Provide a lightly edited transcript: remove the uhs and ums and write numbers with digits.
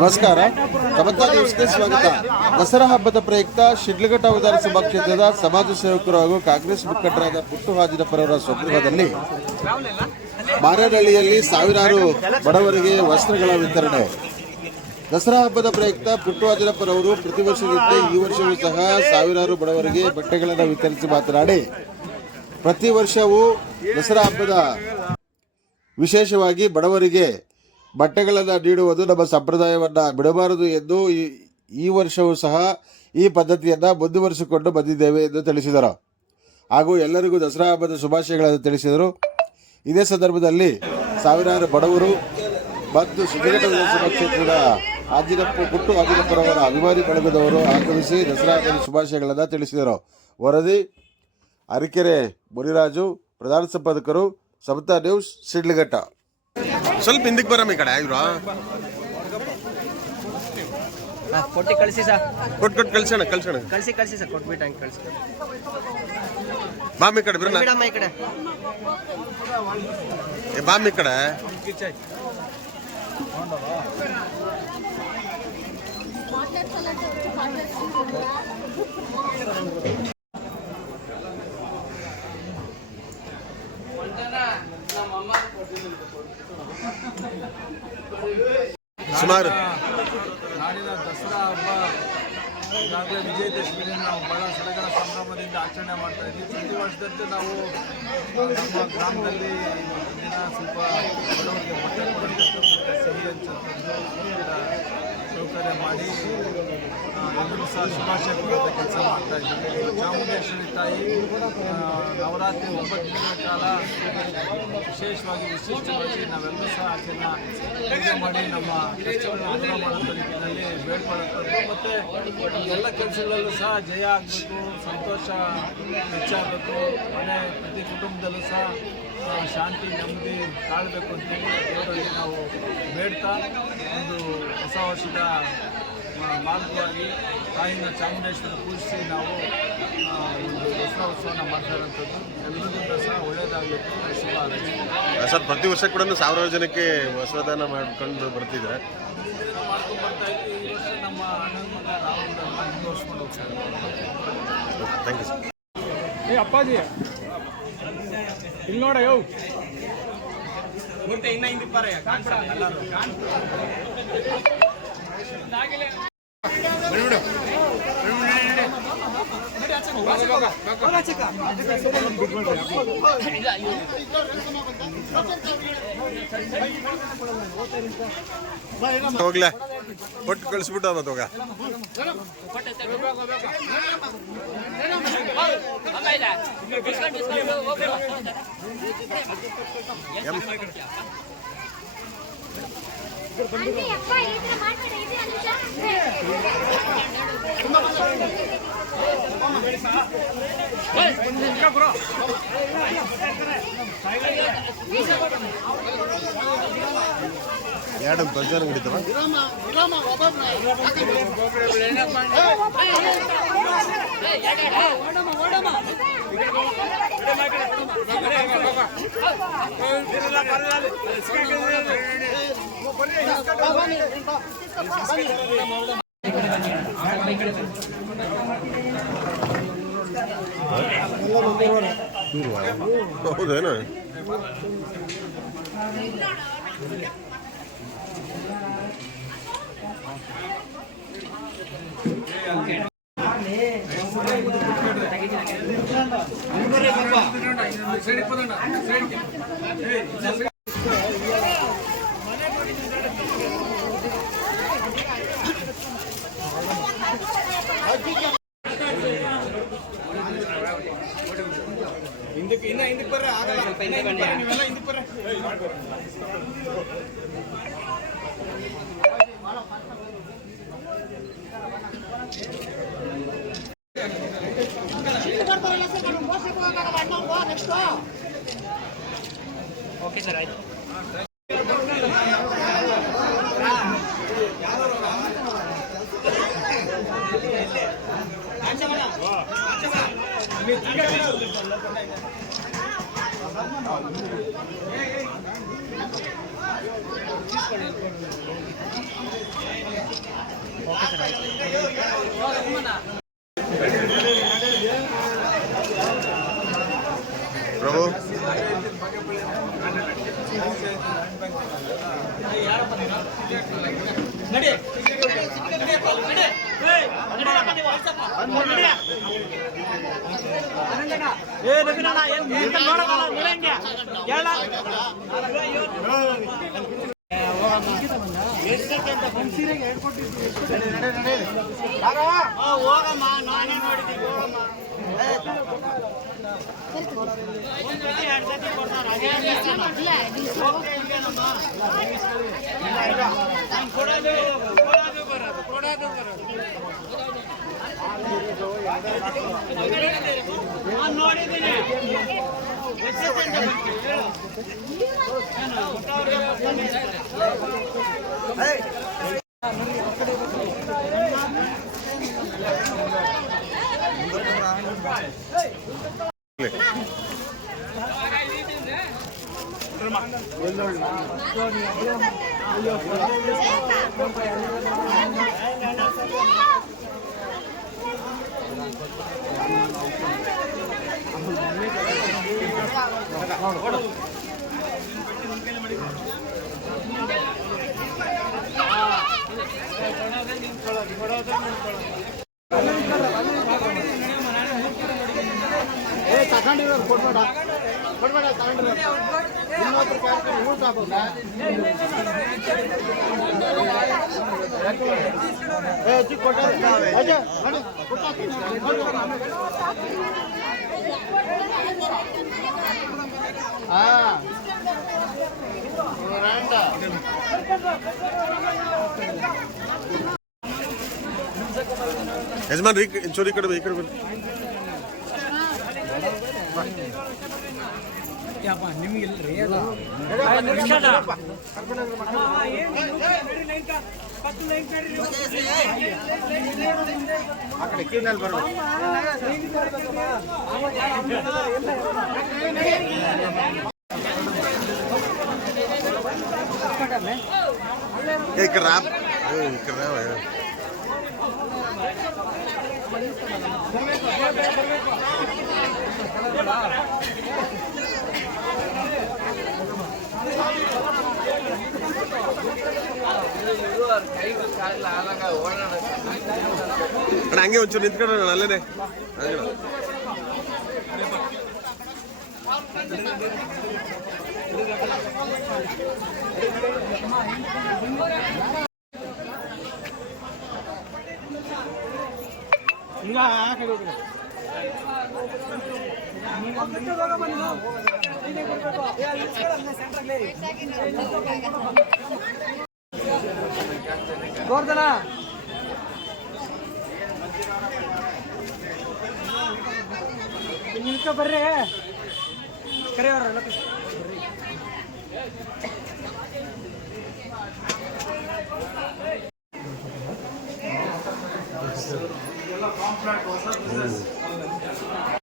ನಮಸ್ಕಾರ. ಸಮತಾ ನ್ಯೂಸ್ಗೆ ಸ್ವಾಗತ. ದಸರಾ ಹಬ್ಬದ ಪ್ರಯುಕ್ತ ಶಿಡ್ಲಘಟ್ಟ ವಿಧಾನಸಭಾ ಕ್ಷೇತ್ರದ ಸಮಾಜ ಸೇವಕರು ಹಾಗೂ ಕಾಂಗ್ರೆಸ್ ಮುಖಂಡರಾದ ಪುಟ್ಟು ಹಾಜಿನಪ್ಪರವರ ಸ್ವಗೃಹದಲ್ಲಿ ಮಾರೇನಹಳ್ಳಿಯಲ್ಲಿ ಸಾವಿರಾರು ಬಡವರಿಗೆ ವಸ್ತ್ರಗಳ ವಿತರಣೆ. ದಸರಾ ಹಬ್ಬದ ಪ್ರಯುಕ್ತ ಪುಟ್ಟು ಹಾಜಿನಪ್ಪರವರು ಪ್ರತಿ ವರ್ಷದಂತೆ ಈ ವರ್ಷವೂ ಸಹ ಸಾವಿರಾರು ಬಡವರಿಗೆ ಬಟ್ಟೆಗಳನ್ನು ವಿತರಿಸಿ ಮಾತನಾಡಿ, ಪ್ರತಿ ವರ್ಷವೂ ದಸರಾ ಹಬ್ಬದ ವಿಶೇಷವಾಗಿ ಬಡವರಿಗೆ ಬಟ್ಟೆಗಳನ್ನು ನೀಡುವುದು ನಮ್ಮ ಸಂಪ್ರದಾಯವನ್ನು ಬಿಡಬಾರದು ಎಂದು ಈ ವರ್ಷವೂ ಸಹ ಈ ಪದ್ಧತಿಯನ್ನು ಮುಂದುವರಿಸಿಕೊಂಡು ಬಂದಿದ್ದೇವೆ ಎಂದು ತಿಳಿಸಿದರು. ಹಾಗೂ ಎಲ್ಲರಿಗೂ ದಸರಾ ಹಬ್ಬದ ಶುಭಾಶಯಗಳನ್ನು ತಿಳಿಸಿದರು. ಇದೇ ಸಂದರ್ಭದಲ್ಲಿ ಸಾವಿರಾರು ಬಡವರು ಮತ್ತು ಶಿಡ್ಲಘಟ್ಟ ವಿಧಾನಸಭಾ ಕ್ಷೇತ್ರದ ಪುಟ್ಟು ಹಾಜಿನಪ್ಪರವರ ಅಭಿಮಾನಿ ಬಳಗದವರು ಆಗಮಿಸಿ ದಸರಾ ಹಬ್ಬದ ಶುಭಾಶಯಗಳನ್ನು ತಿಳಿಸಿದರು. ವರದಿ ಅರಕೆರೆ ಮುನಿರಾಜು, ಪ್ರಧಾನ ಸಂಪಾದಕರು, ಸಮತಾ ನ್ಯೂಸ್, ಶಿಡ್ಲಘಟ್ಟ. ಸ್ವಲ್ಪ ಹಿಂದಕ್ಕೆ ಬರಮ್ಮ, ಈ ಕಡೆ ಇವ್ರು ಕೊಟ್ಟು ಕಳಿಸಿ ಸರ್. ಕೊಟ್ಟು ಕಳ್ಸೋಣ ಕಳಿಸಿ ಸರ್, ಕೊಟ್ಬಿಟ್ಟು ಹಂಗೆ ಕಳಿಸಿ. ಬಾಮಿ ಕಡೆ ಬರೋಣ, ಈ ಕಡೆ ಬಾಮಿ ಕಡೆ. ಸುಮಾರು ನಾಡಿನ ದಸರಾ ಹಬ್ಬ ಈಗಾಗಲೇ ವಿಜಯದಶಮಿಯನ್ನು ನಾವು ಬಹಳ ಸಡಗರ ಸಂಭ್ರಮದಿಂದ ಆಚರಣೆ ಮಾಡ್ತಾ ಇದ್ದೀವಿ. ಪ್ರತಿ ವರ್ಷದಂತೆ ನಾವು ನಮ್ಮ ಗ್ರಾಮದಲ್ಲಿ ದಿನ ಸ್ವಲ್ಪ ಬಡವರಿಗೆ ಬಟ್ಟೆ ಕೊಡುವಂಥದ್ದು, ಸಿಹಿ ಹಂಚುವಂಥದ್ದು ಸೌಕರ್ಯ ಮಾಡಿ ಎಲ್ಲರೂ ಸಹ ಶುಭಾಶಯ ಕೊಡುವಂಥ ಕೆಲಸ ಮಾಡ್ತಾ ಇದ್ದೀವಿ. ಚಾಮುಂಡೇಶ್ವರಿ ತಾಯಿ ನವರಾತ್ರಿ 9 ದಿನಗಳ ಕಾಲ ವಿಶೇಷವಾಗಿ ವಿಶಿಷ್ಟವಾಗಿ ನಾವೆಲ್ಲರೂ ಸಹ ಆಚೆಯನ್ನು ಪೂಜೆ ಮಾಡಿ ನಮ್ಮ ಕಷ್ಟಗಳನ್ನು ದೂರ ಮಾಡುವಂಥ ನಿಟ್ಟಿನಲ್ಲಿ ಬೇಡ್ಕೊಳ್ಳುವಂಥದ್ದು. ಮತ್ತು ಎಲ್ಲ ಕೆಲಸಗಳಲ್ಲೂ ಸಹ ಜಯ ಆಗಬೇಕು, ಸಂತೋಷ ಹೆಚ್ಚಾಗಬೇಕು, ಮನೆ ಪ್ರತಿ ಕುಟುಂಬದಲ್ಲೂ ಸಹ ಶಾಂತಿ ನೆಮ್ಮದಿ ತಾಳಬೇಕು ಅಂತೇಳಿ ದೇವರಲ್ಲಿ ನಾವು ಬೇಡ್ತಾ ಒಂದು ಹೊಸ ವರ್ಷದ ಮಾರ್ಗವಾಗಿ ತಾಯಿನ ಚಾಮುಂಡೇಶ್ವರಿ ಪೂಜಿಸಿ ನಾವು ಒಂದು ದಸರಾ ಉತ್ಸವನ ಮಾಡ್ತಾ ಇರೋಂಥದ್ದು. ಎಲ್ಲರಿಗೂ ಸಹ ಒಳ್ಳೆಯದಾಗಬೇಕು, ಶುಭ ಹಾರೈಸ್ತೀನಿ ಸರ್. ಪ್ರತಿ ವರ್ಷ ಕೂಡ ಸಾವಿರಾರು ಜನಕ್ಕೆ ವಸ್ತ್ರದಾನ ಮಾಡ್ಕೊಂಡು ಬರ್ತಿದ್ರೆ ಮಾಡ್ಕೊಂಡು ಬರ್ತಾ ಇದ್ವಿ. ಈ ವರ್ಷ ನಮ್ಮ ಅಣ್ಣನ ಮಗ ರಾಹುಲ್ ಮುಂದುವರ್ಸ್ಕೊಂಡು ಹೋಗ್ತಾರೆ. Thank you sir. ಏ ಅಪ್ಪಾಜಿ ಇಲ್ಲಿ ನೋಡ ಯೋ ಇನ್ನ ಹಿಂದಿಪ್ಪಾರೆ ಹೋಗ್ಲ ಕೊಟ್ಟು ಕಳಿಸ್ಬಿಟ್ಟು ಮತ್ತ ಹೋಗ. ಎರಡು ಬಜಾರ್ ನಡೀತವ. ಹೌದೇನು? ಹಿಂದಕ್ಕೆ ಬರ್ರೆ ಆಗಲ್ಲ, ನೀವೆಲ್ಲ ಹಿಂದಕ್ಕೆ ಬರ್ರೆ. ಓಕೆ ಸರ್, ಆಯ್ತು. ಓಕೆ ಸರ್ ಆಯ್ತು. ಪ್ರಭು ಹೋಗಮ್ಮ ನಾನೇ ನೋಡಿದ್ದೀನಿ ಹೋಗಮ್ಮ ನೋಡಿದ್ದೀನಿ ತಗೊಂಡಿರೋದು ಕೊಡ್ಬೇಡ ಕೊಡ್ಬೇಡ ತಗೊಂಡಿರೋದು ಯಜಮಾನ್ ರೀ ಚೋರಿ ಕಡೆ ಈ ಕಡೆ ಬನ್ನಿ. ఇక్కడ రా ఇక్కడ రా ಅಣ್ಣ ಹಂಗೆ ಒಂಚೂರು ನಿಂತ್ಕೊಂಡ್ರೆ ಅಲ್ಲೇನೆ ಗೋರ್ಧನ ನಿಲ್ಕ ಬರ್ರಿ ಕರೆಯವ್ರ